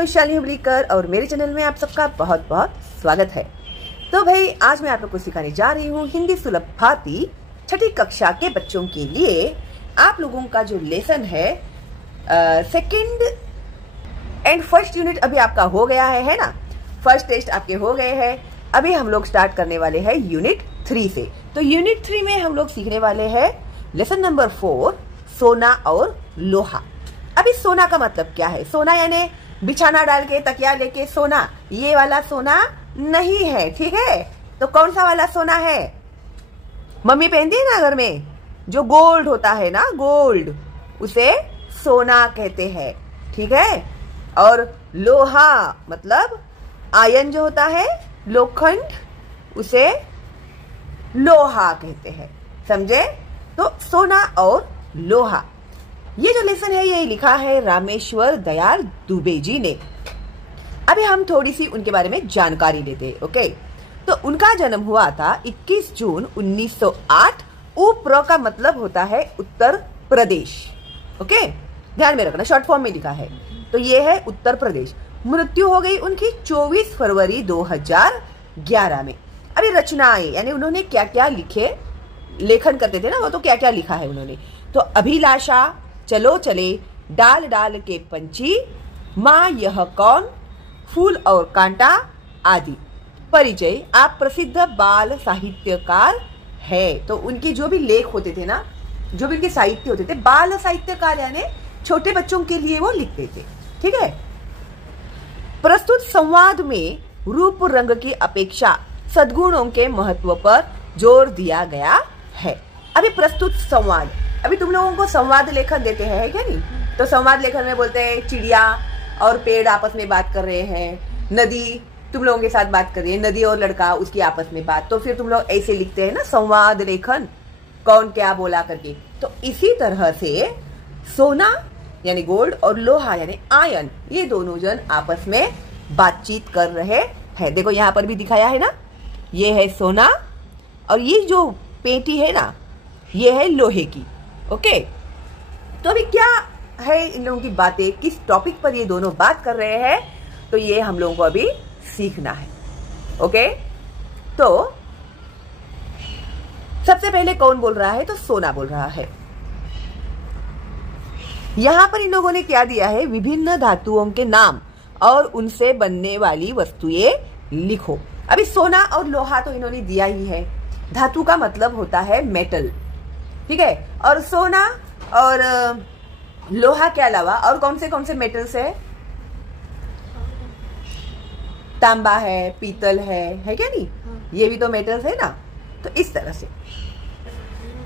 मैं शालिनी हुबलीकर और मेरे चैनल में आप सबका बहुत बहुत स्वागत है। तो भाई आज मैं आप लोग को सिखाने जा रही हूँ हिंदी सुलभ भारती छठी कक्षा के बच्चों के लिए। आप लोगों का जो लेसन है सेकंड एंड फर्स्ट यूनिट अभी आपका हो गया है ना। फर्स्ट टेस्ट आपके हो गए हैं। अभी हम लोग स्टार्ट करने वाले हैं यूनिट 3 से। तो यूनिट 3 में हम लोग सीखने वाले हैं लेसन नंबर 4 सोना और लोहा। अभी सोना का मतलब क्या है? सोना यानी बिछाना डाल के तकिया लेके सोना, ये वाला सोना नहीं है, ठीक है। तो कौन सा वाला सोना है? मम्मी पहनती है ना घर में, जो गोल्ड होता है ना, गोल्ड, उसे सोना कहते हैं, ठीक है। और लोहा मतलब आयन जो होता है, लोखंड, उसे लोहा कहते हैं, समझे। तो सोना और लोहा, ये जो लेसन है ये लिखा है रामेश्वर दयाल दुबे जी ने। अभी हम थोड़ी सी उनके बारे में जानकारी लेते हैं, ओके। तो उनका जन्म हुआ था 21 जून 1908। उप्र का मतलब होता है उत्तर प्रदेश, ओके, ध्यान में रखना, शॉर्ट फॉर्म में लिखा है। तो ये है उत्तर प्रदेश। मृत्यु हो गई उनकी 24 फरवरी 2011 में। अभी रचनाएं यानी उन्होंने क्या क्या लिखे, लेखन करते थे ना वो, तो क्या क्या लिखा है उन्होंने। तो अभिलाषा, चलो चले, डाल डाल के पंछी, माँ यह कौन, फूल और कांटा आदि। परिचय, आप प्रसिद्ध बाल साहित्यकार है। तो उनके जो भी लेख होते थे ना, जो भी उनके साहित्य होते थे, बाल साहित्यकार यानी छोटे बच्चों के लिए वो लिखते थे, ठीक है। प्रस्तुत संवाद में रूप रंग की अपेक्षा सद्गुणों के महत्व पर जोर दिया गया है। अभी प्रस्तुत संवाद, अभी तुम लोगों को संवाद लेखन देते हैं, है क्या नहीं? तो संवाद लेखन में बोलते हैं चिड़िया और पेड़ आपस में बात कर रहे हैं, नदी तुम लोगों के साथ बात कर रही है, नदी और लड़का उसकी आपस में बात। तो फिर तुम लोग ऐसे लिखते हैं ना संवाद लेखन, कौन क्या बोला करके। तो इसी तरह से सोना यानी गोल्ड और लोहा यानी आयन, ये दोनों जन आपस में बातचीत कर रहे हैं। देखो यहाँ पर भी दिखाया है ना, ये है सोना और ये जो पेटी है ना, ये है लोहे की, ओके। तो अभी क्या है इन लोगों की बातें, किस टॉपिक पर ये दोनों बात कर रहे हैं, तो ये हम लोगों को अभी सीखना है, ओके। तो सबसे पहले कौन बोल रहा है? तो सोना बोल रहा है। यहां पर इन लोगों ने क्या दिया है? विभिन्न धातुओं के नाम और उनसे बनने वाली वस्तुएं लिखो। अभी सोना और लोहा तो इन्होंने दिया ही है। धातु का मतलब होता है मेटल, ठीक है। और सोना और लोहा के अलावा और कौन से मेटल्स है? तांबा है, पीतल है क्या नहीं? ये भी तो मेटल्स है ना। तो इस तरह से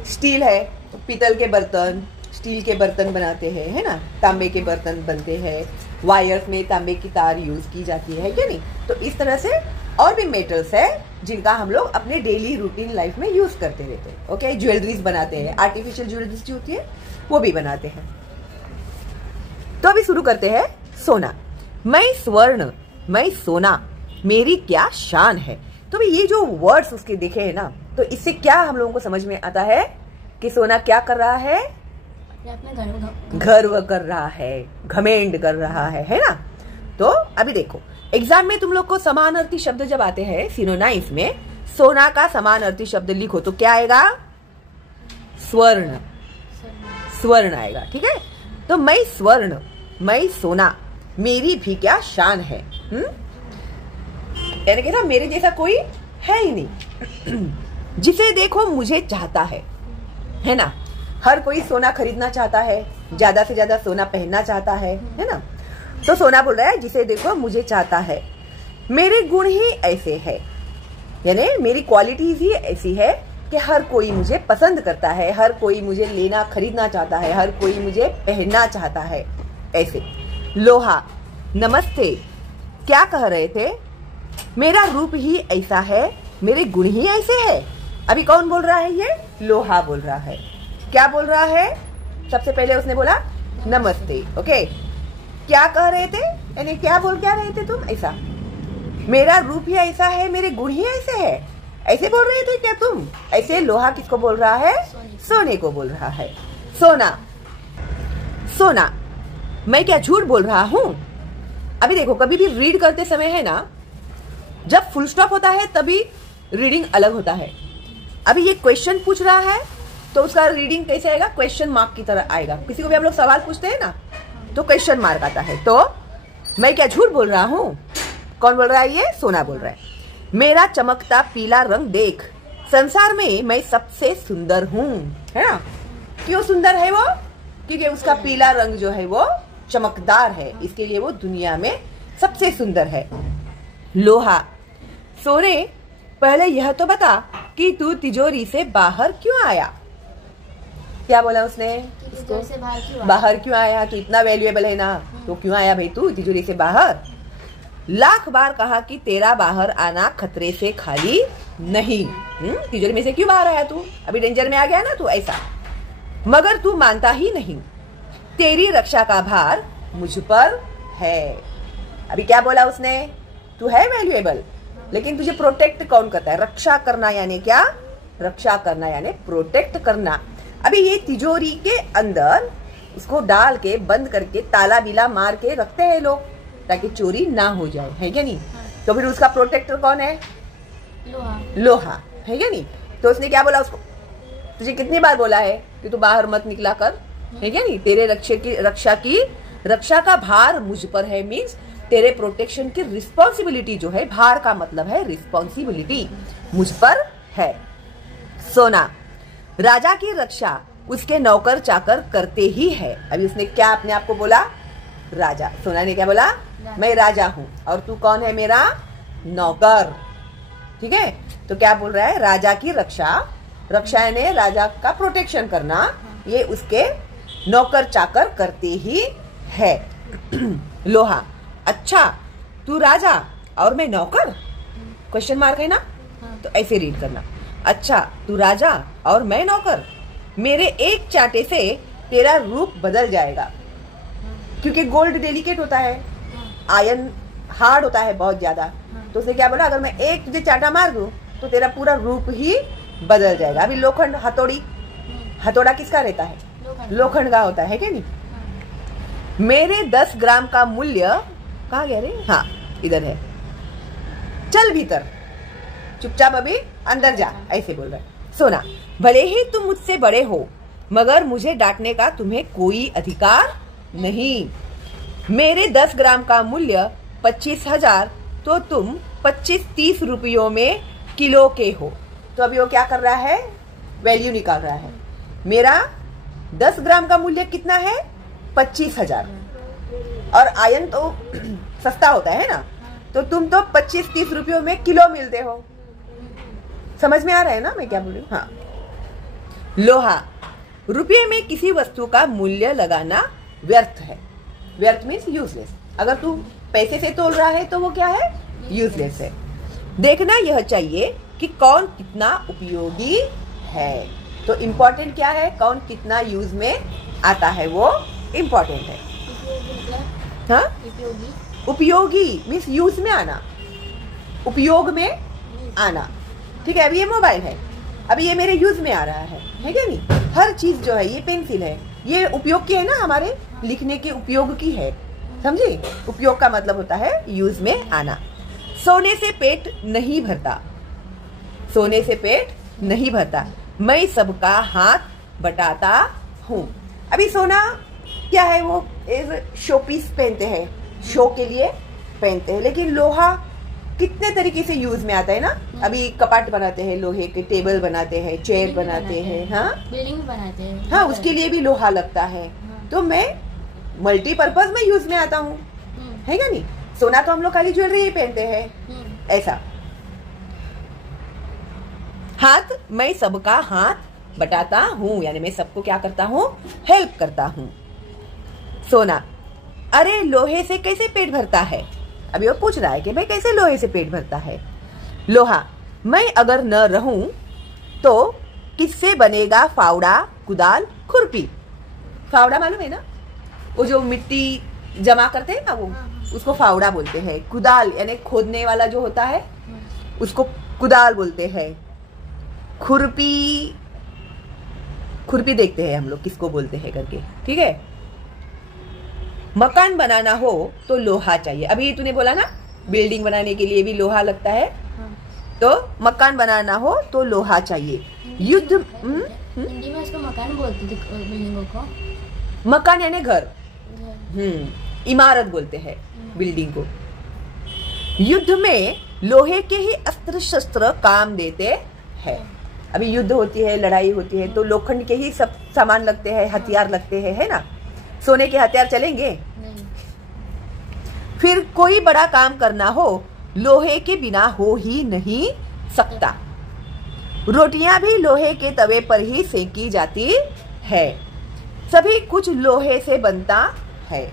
स्टील है, तो पीतल के बर्तन, स्टील के बर्तन बनाते हैं, है ना। तांबे के बर्तन बनते हैं, वायर्स में तांबे की तार यूज की जाती है क्या नहीं? तो इस तरह से और भी मेटल्स है जिनका हम लोग अपने डेली रूटीन लाइफ में यूज करते रहते हैं, ओके। ज्वेलरीज बनाते हैं, आर्टिफिशियल ज्वेलरीज जो होती है वो भी बनाते हैं। तो अभी शुरू करते हैं। सोना, मैं स्वर्ण, मैं सोना, मेरी क्या शान है। तो भी ये जो वर्ड्स उसके दिखे हैं ना, तो इससे क्या हम लोगों को समझ में आता है कि सोना क्या कर रहा है? गर्व कर रहा है, घमेंड कर रहा है ना। तो अभी देखो एग्जाम में तुम लोग को समानार्थी शब्द जब आते हैं सिनोनाइम्स में, सोना का समानार्थी शब्द लिखो तो क्या आएगा? स्वर्ण, स्वर्ण आएगा, ठीक है। तो मैं स्वर्ण, मैं सोना, मेरी भी क्या शान है। यानी कि ना मेरे जैसा कोई है ही नहीं। जिसे देखो मुझे चाहता है ना। हर कोई सोना खरीदना चाहता है, ज्यादा से ज्यादा सोना पहनना चाहता है ना। तो सोना बोल रहा है जिसे देखो मुझे चाहता है, मेरे गुण ही ऐसे है, यानी मेरी क्वालिटीज ही ऐसी है कि हर कोई मुझे पसंद करता है, हर कोई मुझे लेना खरीदना चाहता है, हर कोई मुझे पहनना चाहता है, ऐसे। लोहा, नमस्ते, क्या कह रहे थे? मेरा रूप ही ऐसा है, मेरे गुण ही ऐसे है। अभी कौन बोल रहा है? ये लोहा बोल रहा है। क्या बोल रहा है? सबसे पहले उसने बोला नमस्ते, ओके। क्या कह रहे थे यानी क्या बोल क्या रहे थे तुम? ऐसा, मेरा रूप ही ऐसा है, मेरे गुण ही ऐसे है, ऐसे बोल रहे थे क्या तुम? ऐसे लोहा किसको बोल रहा है? सोने को बोल रहा है। सोना, सोना, मैं क्या झूठ बोल रहा हूँ? अभी देखो, कभी भी रीड करते समय है ना, जब फुल स्टॉप होता है तभी रीडिंग अलग होता है। अभी ये क्वेश्चन पूछ रहा है तो उसका रीडिंग कैसे आएगा, क्वेश्चन मार्क की तरह आएगा। किसी को भी हम लोग सवाल पूछते हैं ना तो क्वेश्चन मार्क आता है। तो मैं क्या झूठ बोल रहा हूँ? कौन बोल रहा है? ये सोना बोल रहा है। मेरा चमकता पीला रंग देख, संसार में मैं सबसे सुंदर हूँ, है ना। क्यों सुंदर है वो? क्योंकि उसका पीला रंग जो है वो चमकदार है, इसके लिए वो दुनिया में सबसे सुंदर है। लोहा, सोने पहले यह तो बता कि तू तिजोरी से बाहर क्यों आया? क्या बोला उसने? बाहर क्यों आया? तू इतना वैल्यूएबल है ना, तो क्यों आया भाई तू तिजोरी से बाहर? लाख बार कहा कि तेरा बाहर आना खतरे से खाली नहीं। तिजोरी में से क्यों बाहर आया तू? अभी डेंजर में आ गया ना तू, ऐसा। मगर तू मानता ही नहीं। तेरी रक्षा का भार मुझ पर है। अभी क्या बोला उसने? तू है वैल्यूएबल, लेकिन तुझे प्रोटेक्ट कौन करता है? रक्षा करना यानी क्या? रक्षा करना यानी प्रोटेक्ट करना। अभी ये तिजोरी के अंदर उसको डाल के बंद करके ताला बिला मार के रखते हैं लोग, ताकि चोरी ना हो जाए, है क्या नहीं? तो फिर उसका प्रोटेक्टर कौन है? लोहा, है क्या नहीं? तो उसने क्या बोला उसको? तुझे कितनी बार बोला है कि तू बाहर मत निकला कर, है क्या नहीं? तेरे रक्षा का भार मुझ पर है, मीन्स तेरे प्रोटेक्शन की रिस्पॉन्सिबिलिटी जो है, भार का मतलब है रिस्पॉन्सिबिलिटी, मुझ पर है। सोना, राजा की रक्षा उसके नौकर चाकर करते ही है। अभी उसने क्या अपने आप को बोला? राजा। सोना ने क्या बोला? मैं राजा हूं और तू कौन है? मेरा नौकर, ठीक है। तो क्या बोल रहा है? राजा की रक्षा, रक्षा यानी राजा का प्रोटेक्शन करना, ये उसके नौकर चाकर करते ही है। लोहा, अच्छा तू राजा और मैं नौकर? क्वेश्चन मार्क है ना, तो ऐसे रीड करना। अच्छा तू राजा और मैं नौकर, मेरे एक चाटे से तेरा रूप बदल जाएगा। क्योंकि गोल्ड डेलिकेट होता है, आयरन हार्ड होता है बहुत ज्यादा। तो उसने क्या बोला? अगर मैं एक तुझे चाटा मार दूं तो तेरा पूरा रूप ही बदल जाएगा। अभी लोखंड, हथौड़ी, हथौड़ा किसका रहता है? लोखंड का होता है कि नहीं? मेरे 10 ग्राम का मूल्य, कहाँ गया रे? हाँ इधर है। चल भीतर, चुपचाप अभी अंदर जा, ऐसे बोल रहा है। सोना, भले ही तुम मुझसे बड़े हो, मगर मुझे डांटने का तुम्हें कोई अधिकार नहीं। मेरे 10 ग्राम का मूल्य 25,000, तो तुम 25-30 रुपयों में किलो के हो। तो अभी वो क्या कर रहा है? वैल्यू निकाल रहा है। मेरा 10 ग्राम का मूल्य कितना है? 25,000, और आयरन तो सस्ता होता है ना, तो तुम तो 25-30 रुपयों में किलो मिलते हो। समझ में आ रहा है ना मैं क्या बोल रही हूँ? हाँ। लोहा, रुपये में किसी वस्तु का मूल्य लगाना व्यर्थ है। व्यर्थ मीन्स यूजलेस। अगर तू पैसे से तोल रहा है तो वो क्या है? यूजलेस है। देखना यह चाहिए कि कौन कितना उपयोगी है। तो इम्पोर्टेंट क्या है? कौन कितना यूज में आता है, वो इम्पोर्टेंट है। हाँ, उपयोगी मीन्स यूज में आना, उपयोग में आना, ठीक है। अभी ये मोबाइल है, अभी ये मेरे यूज में आ रहा है क्या नहीं? हर चीज जो है, ये पेंसिल है, ये उपयोग की है ना, हमारे लिखने के उपयोग की है, समझे? उपयोग का मतलब होता है यूज में आना। सोने से पेट नहीं भरता, सोने से पेट नहीं भरता, मैं सबका हाथ बटाता हूँ। अभी सोना क्या है? वो शो पीस पहनते हैं, शो के लिए पहनते हैं, लेकिन लोहा कितने तरीके से यूज में आता है ना। अभी कपाट बनाते हैं, लोहे के टेबल बनाते हैं, चेयर बनाते हैं, हाँ बिल्डिंग बनाते हैं, हाँ, उसके लिए भी लोहा लगता है। तो मैं मल्टीपर्पज में यूज में आता हूँ, है क्या नहीं? सोना तो हम लोग खाली ज्वेलरी ही पहनते हैं, ऐसा। हाथ, मैं सबका हाथ बटाता हूँ, यानी मैं सबको क्या करता हूँ? हेल्प करता हूँ। सोना, अरे लोहे से कैसे पेट भरता है? अभी वो पूछ रहा है कि भाई कैसे लोहे से पेट भरता है। लोहा, मैं अगर न रहूं तो किससे बनेगा फावड़ा, कुदाल, खुरपी? फावड़ा मालूम है ना, वो जो मिट्टी जमा करते हैं ना, वो उसको फावड़ा बोलते हैं। कुदाल यानी खोदने वाला जो होता है, उसको कुदाल बोलते हैं। खुरपी, खुरपी देखते हैं हम लोग किसको बोलते हैं करके, ठीक है। मकान बनाना हो तो लोहा चाहिए। अभी तूने बोला ना बिल्डिंग बनाने के लिए भी लोहा लगता है। तो मकान बनाना हो तो लोहा चाहिए। युद्ध हिंदी में इसको मकान बोलते थे बिल्डिंगों को। मकान यानी घर, इमारत बोलते हैं बिल्डिंग को। युद्ध में लोहे के ही अस्त्र शस्त्र काम देते हैं। अभी युद्ध होती है, लड़ाई होती है, तो लोखंड के ही सब सामान लगते हैं, हथियार लगते हैं, है ना। सोने के हथियार चलेंगे? नहीं। फिर कोई बड़ा काम करना हो लोहे के बिना हो ही नहीं सकता। रोटियां भी लोहे के तवे पर ही सेकी जाती है। सभी कुछ लोहे से बनता है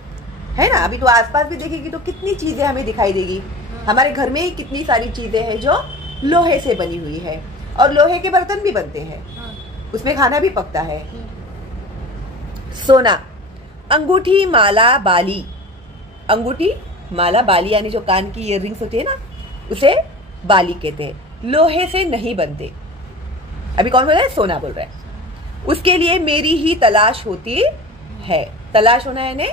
ना। अभी तो आसपास भी देखेगी तो कितनी चीजें हमें दिखाई देगी। हमारे घर में ही कितनी सारी चीजें हैं जो लोहे से बनी हुई है, और लोहे के बर्तन भी बनते हैं, उसमें खाना भी पकता है। सोना, अंगूठी, माला, बाली। अंगूठी, माला, बाली यानी जो कान की ईयररिंग्स होती है ना, उसे बाली कहते हैं। लोहे से नहीं बनते। अभी कौन बोल रहा है? सोना बोल रहा है। उसके लिए मेरी ही तलाश होती है। तलाश होना है ने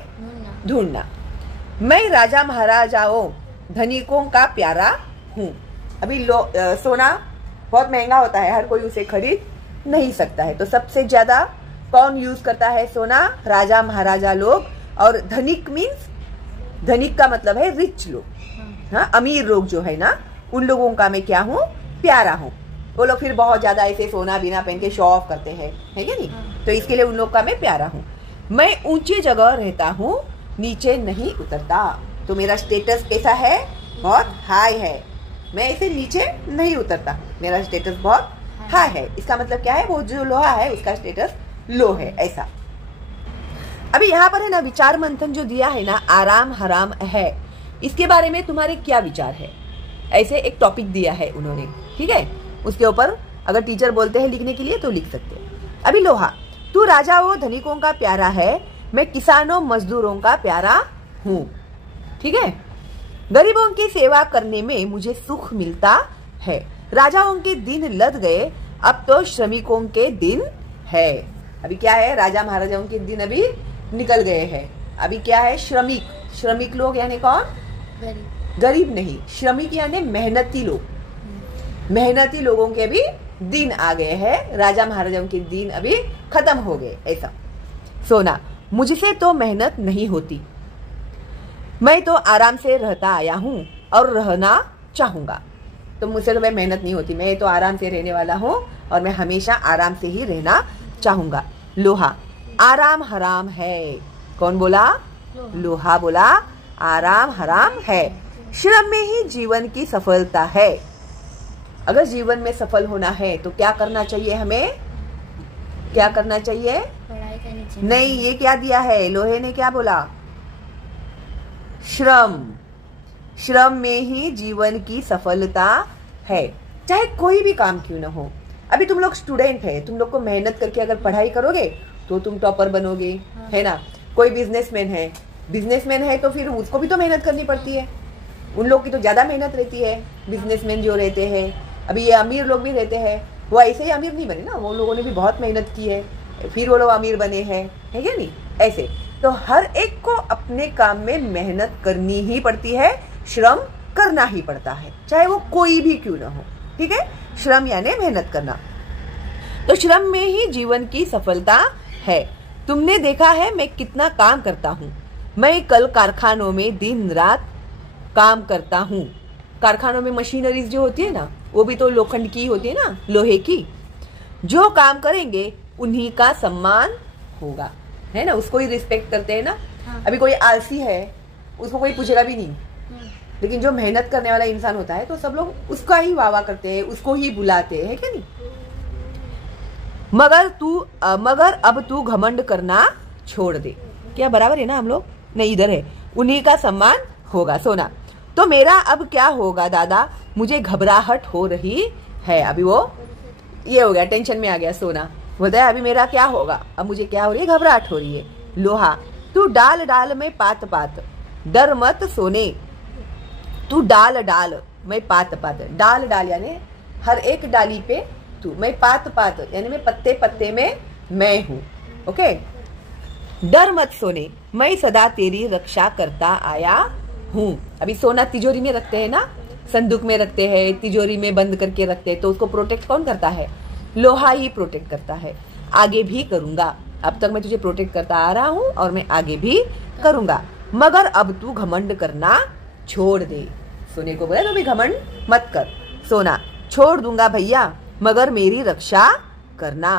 ढूंढना। मैं राजा महाराजाओं धनिकों का प्यारा हूँ। अभी सोना बहुत महंगा होता है, हर कोई उसे खरीद नहीं सकता है। तो सबसे ज्यादा कौन यूज करता है सोना? राजा महाराजा लोग। और धनिक मीन्स, धनिक का मतलब है रिच लोग, हाँ, अमीर लोग जो है ना, उन लोगों का मैं क्या हूँ? प्यारा हूँ। वो लोग फिर बहुत ज्यादा ऐसे सोना बिना पहन के शो ऑफ करते हैं, है क्या नहीं? तो इसके लिए उन लोग का मैं प्यारा हूँ। मैं ऊंची जगह रहता हूँ, नीचे नहीं उतरता। तो मेरा स्टेटस कैसा है? बहुत हाई है। मैं इसे नीचे नहीं उतरता, मेरा स्टेटस बहुत हाई है। इसका मतलब क्या है? वो जो लोहा है उसका स्टेटस लो है, ऐसा। अभी यहाँ पर है ना विचार मंथन जो दिया है ना, आराम हराम है, इसके बारे में तुम्हारे क्या विचार है? ऐसे एक टॉपिक दिया है उन्होंने, ठीक है। उसके ऊपर अगर टीचर बोलते हैं लिखने के लिए तो लिख सकते हैं। अभी लोहा, तू राजाओं धनिकों का प्यारा है, मैं किसानों मजदूरों का प्यारा हूँ, ठीक है। गरीबों की सेवा करने में मुझे सुख मिलता है। राजाओं के दिन लद गए, अब तो श्रमिकों के दिन है। अभी क्या है? राजा महाराजाओं के दिन अभी निकल गए हैं। अभी क्या है? श्रमिक। श्रमिक लोग यानी कौन? गरीब नहीं, श्रमिक यानी मेहनती लोग। मेहनती लोगों के भी दिन आ गए हैं, राजा महाराजाओं के दिन अभी खत्म हो गए, ऐसा। सोना, मुझसे तो मेहनत नहीं होती, मैं तो आराम से रहता आया हूँ और रहना चाहूंगा। तो मुझसे तो मैं मेहनत नहीं होती, मैं तो आराम से रहने वाला हूँ और मैं हमेशा आराम से ही रहना चाहूंगा। लोहा, आराम हराम है। कौन बोला? लोहा बोला आराम हराम है। श्रम में ही जीवन की सफलता है। अगर जीवन में सफल होना है तो क्या करना चाहिए हमें? क्या करना चाहिए? पढ़ाई करनी चाहिए। नहीं, ये क्या दिया है? लोहे ने क्या बोला? श्रम। श्रम में ही जीवन की सफलता है, चाहे कोई भी काम क्यों ना हो। अभी तुम लोग स्टूडेंट है, तुम लोग को मेहनत करके अगर पढ़ाई करोगे तो तुम टॉपर बनोगे, है ना। कोई बिजनेसमैन है तो फिर उसको भी तो मेहनत करनी पड़ती है। उन लोग की तो ज्यादा मेहनत रहती है, बिजनेसमैन जो रहते हैं। अभी ये अमीर लोग भी रहते हैं, वो ऐसे ही अमीर नहीं बने ना, वो लोगों ने भी बहुत मेहनत की है, फिर वो लोग अमीर बने हैं, है क्या नहीं? ऐसे तो हर एक को अपने काम में मेहनत करनी ही पड़ती है, श्रम करना ही पड़ता है, चाहे वो कोई भी क्यों ना हो, ठीक है। श्रम यानी मेहनत करना। तो श्रम में ही जीवन की सफलता है। तुमने देखा है मैं कितना काम करता हूँ। मैं कल कारखानों में दिन रात काम करता हूँ। कारखानों में मशीनरीज जो होती है ना, वो भी तो लोखंड की होती है ना, लोहे की। जो काम करेंगे उन्हीं का सम्मान होगा, है ना। उसको ही रिस्पेक्ट करते हैं ना। हाँ। अभी कोई आलसी है, उसको कोई पूछेगा भी नहीं, लेकिन जो मेहनत करने वाला इंसान होता है तो सब लोग उसका ही वाह करते हैं, उसको ही बुलाते हैं, क्या नहीं। मगर अब तू घमंड करना छोड़ दे। क्या बराबर है ना हम लोग? नहीं, इधर है, उन्हीं का सम्मान होगा। सोना, तो मेरा अब क्या होगा दादा, मुझे घबराहट हो रही है। अभी वो ये हो गया, टेंशन में आ गया सोना। बोलता है अभी मेरा क्या होगा, अब मुझे क्या हो रही है? घबराहट हो रही है। लोहा, तू डाल डाल में पात पात, डर मत सोने। तू डाल डाल मैं पात पात, डाल डाल यानी हर एक डाली पे तू, मैं पात पात यानी मैं पत्ते पत्ते में मैं हूँ, ओके। डर मत सोने, मैं सदा तेरी रक्षा करता आया हूँ। अभी सोना तिजोरी में रखते हैं ना, संदूक में रखते हैं, तिजोरी में बंद करके रखते हैं, तो उसको प्रोटेक्ट कौन करता है? लोहा ही प्रोटेक्ट करता है। आगे भी करूंगा, अब तक मैं तुझे प्रोटेक्ट करता आ रहा हूँ और मैं आगे भी करूंगा, मगर अब तू घमंड करना छोड़ दे। सोने को बोला तो भी घमंड मत कर। सोना, छोड़ दूंगा भैया, मगर मेरी रक्षा करना।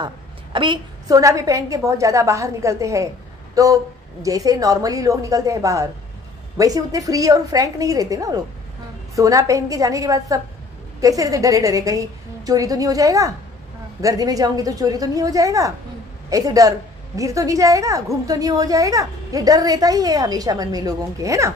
अभी सोना भी पहन के बहुत ज्यादा बाहर निकलते हैं, तो जैसे नॉर्मली लोग निकलते हैं बाहर, वैसे उतने फ्री और फ्रैंक नहीं रहते ना लोग। सोना पहन के जाने के बाद सब कैसे रहते? डरे डरे, कहीं चोरी तो नहीं हो जाएगा, गर्दी में जाऊंगी तो चोरी तो नहीं हो जाएगा, ऐसे डर, गिर तो नहीं जाएगा, घूम तो नहीं हो जाएगा, ये डर रहता ही है हमेशा मन में लोगों के, है ना।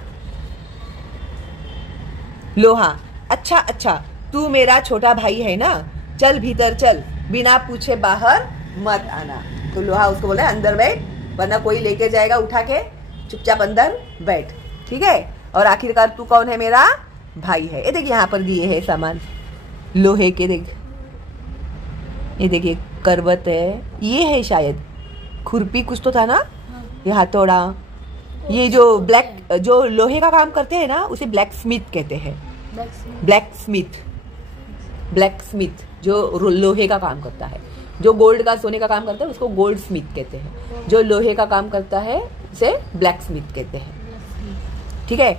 लोहा, अच्छा अच्छा, तू मेरा छोटा भाई है ना, चल भीतर चल, बिना पूछे बाहर मत आना। तो लोहा उसको बोला अंदर बैठ, वरना कोई लेके जाएगा उठा के, चुपचाप अंदर बैठ, ठीक है। और आखिरकार तू कौन है? मेरा भाई है। ये देखिए यहाँ पर दिए है सामान लोहे के, देख ये देखिए करवत है, ये है शायद खुरपी कुछ तो था ना, ये हथौड़ा, ये जो ब्लैक, जो लोहे का काम करते हैं ना उसे ब्लैक स्मिथ कहते हैं। ब्लैक स्मिथ, ब्लैक स्मिथ जो लोहे का काम करता है, जो गोल्ड का सोने का काम करता है उसको गोल्ड स्मिथ कहते हैं, जो लोहे का काम करता है उसे ब्लैक स्मिथ कहते हैं, ठीक है।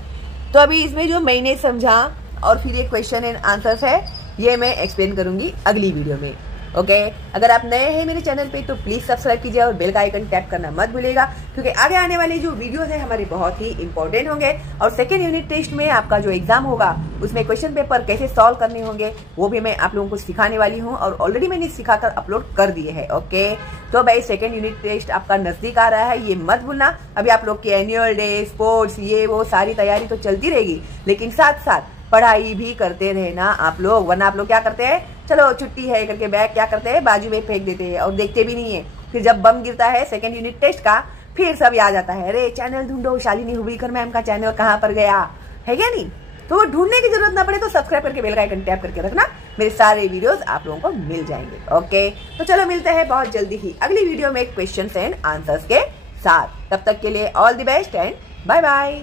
तो अभी इसमें जो मैंने समझा और फिर ये क्वेश्चन एंड आंसर्स है, ये मैं एक्सप्लेन करूंगी अगली वीडियो में, ओके। अगर आप नए हैं मेरे चैनल पे तो प्लीज सब्सक्राइब कीजिए और बेल का आइकन टैप करना मत भूलिएगा, क्योंकि आगे आने वाले जो वीडियोस है हमारे बहुत ही इंपॉर्टेंट होंगे। और सेकेंड यूनिट टेस्ट में आपका जो एग्जाम होगा उसमें क्वेश्चन पेपर कैसे सॉल्व करने होंगे वो भी मैं आप लोगों को सिखाने वाली हूँ, और ऑलरेडी मैंने सिखाकर अपलोड कर दिए है, ओके। तो भाई सेकेंड यूनिट टेस्ट आपका नजदीक आ रहा है, ये मत भूलना। अभी आप लोग की एनुअल डे, स्पोर्ट्स, ये वो सारी तैयारी तो चलती रहेगी, लेकिन साथ साथ पढ़ाई भी करते रहना आप लोग, वरना आप लोग क्या करते हैं, चलो छुट्टी है करके बैग क्या करते हैं, बाजू में फेंक देते हैं और देखते भी नहीं है। फिर जब बम गिरता है सेकेंड यूनिट टेस्ट का, फिर सब याद आता है, अरे चैनल ढूंढो, शालिनी हुबलीकर मैम का चैनल कहाँ पर गया है, क्या नहीं। तो वो ढूंढने की जरूरत ना पड़े तो सब्सक्राइब करके बेल का आइकन टैप करके रखना, मेरे सारे वीडियोस आप लोगों को मिल जाएंगे, ओके। तो चलो मिलते हैं बहुत जल्दी ही अगली वीडियो में क्वेश्चन एंड आंसर्स के साथ। तब तक के लिए all the best and bye bye.